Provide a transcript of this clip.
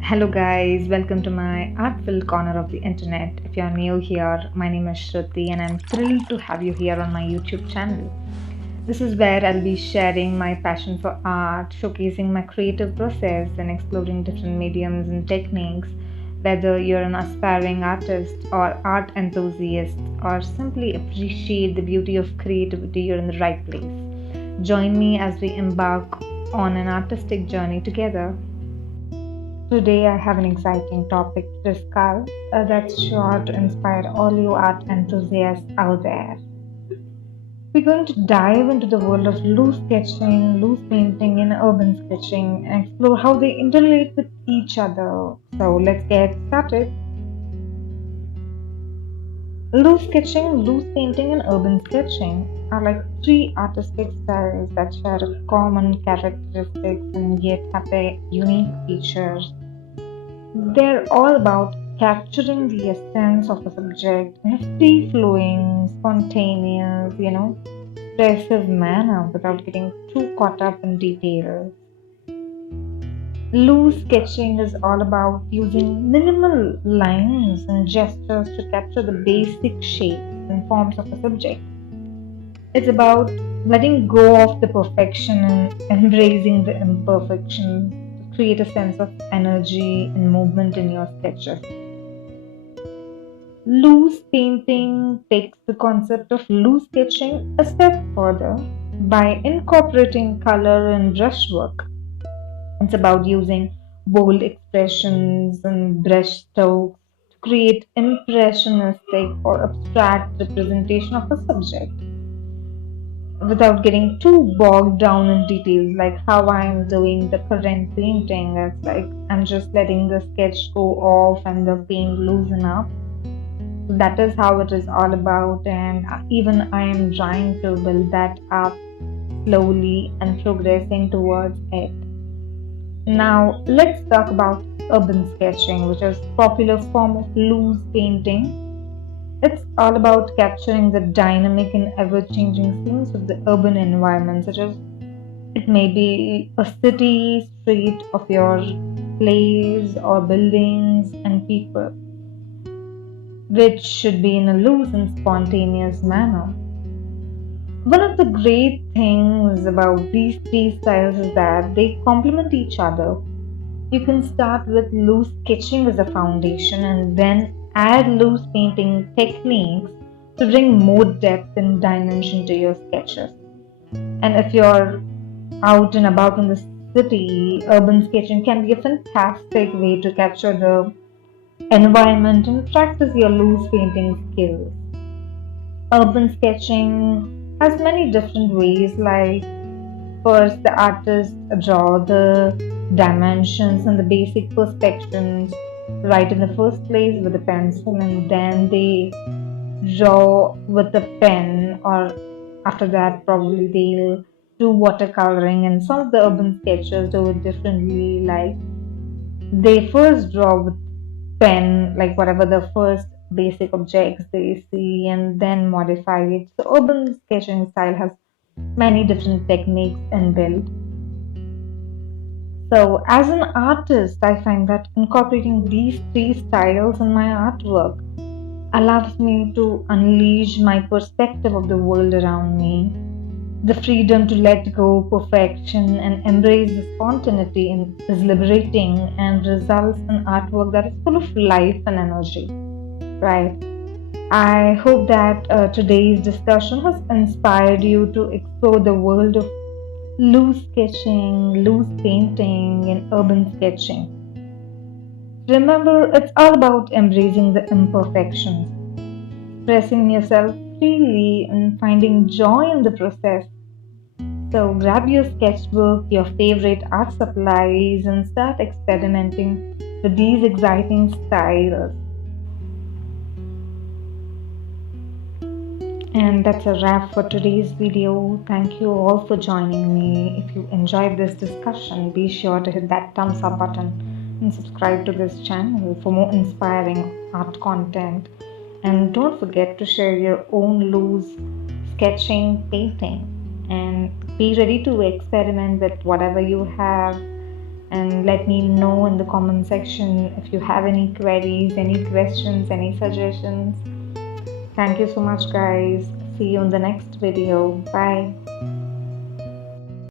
Hello, guys, welcome to my artful corner of the internet. If you're new here, my name is Shruti, and I'm thrilled to have you here on my YouTube channel. This is where I'll be sharing my passion for art, showcasing my creative process, and exploring different mediums and techniques. Whether you're an aspiring artist or art enthusiast, or simply appreciate the beauty of creativity, you're in the right place. Join me as we embark on an artistic journey together. Today, I have an exciting topic to discuss that's sure to inspire all you art enthusiasts out there. We're going to dive into the world of loose sketching, loose painting, and urban sketching and explore how they interrelate with each other. So, let's get started. Loose sketching, loose painting, and urban sketching are like three artistic styles that share common characteristics and yet have their unique features. They're all about capturing the essence of a subject in a free flowing, spontaneous, expressive manner without getting too caught up in details. Loose sketching is all about using minimal lines and gestures to capture the basic shapes and forms of a subject. It's about letting go of the perfection and embracing the imperfection to create a sense of energy and movement in your sketches. Loose painting takes the concept of loose sketching a step further by incorporating color and brushwork. It's about using bold expressions and brush strokes to create impressionistic or abstract representation of a subject without getting too bogged down in details like how I'm doing the current painting. It's like I'm just letting the sketch go off and the paint loosen up. That is how it is all about, and even I am trying to build that up slowly and progressing towards it. Now let's talk about urban sketching, which is popular form of loose painting. It's all about capturing the dynamic and ever-changing scenes of the urban environment, such as it may be a city street of your place or buildings and people, which should be in a loose and spontaneous manner. One of the great things about these three styles is that they complement each other. You can start with loose sketching as a foundation and then add loose painting techniques to bring more depth and dimension to your sketches. And if you're out and about in the city, urban sketching can be a fantastic way to capture the environment and practice your loose painting skills. Urban sketching has many different ways, like first, the artist draw the dimensions and the basic perspectives right in the first place with a pencil, and then they draw with a pen, or after that, probably they'll do watercoloring. And some of the urban sketchers do it differently, like they first draw with pen, like whatever the first basic objects they see, and then modify it. So, urban sketching style has many different techniques inbuilt. So, as an artist, I find that incorporating these three styles in my artwork allows me to unleash my perspective of the world around me. The freedom to let go perfection and embrace the spontaneity is liberating and results in artwork that is full of life and energy. Right. I hope that today's discussion has inspired you to explore the world of loose sketching, loose painting, and urban sketching. Remember, it's all about embracing the imperfections, expressing yourself freely, and finding joy in the process. So, grab your sketchbook, your favorite art supplies, and start experimenting with these exciting styles. And that's a wrap for today's video. Thank you all for joining me. If you enjoyed this discussion, be sure to hit that thumbs up button and subscribe to this channel for more inspiring art content. And don't forget to share your own loose sketching, painting, and be ready to experiment with whatever you have and let me know in the comment section if you have any queries, any questions, any suggestions. Thank you so much, guys. See you in the next video. Bye.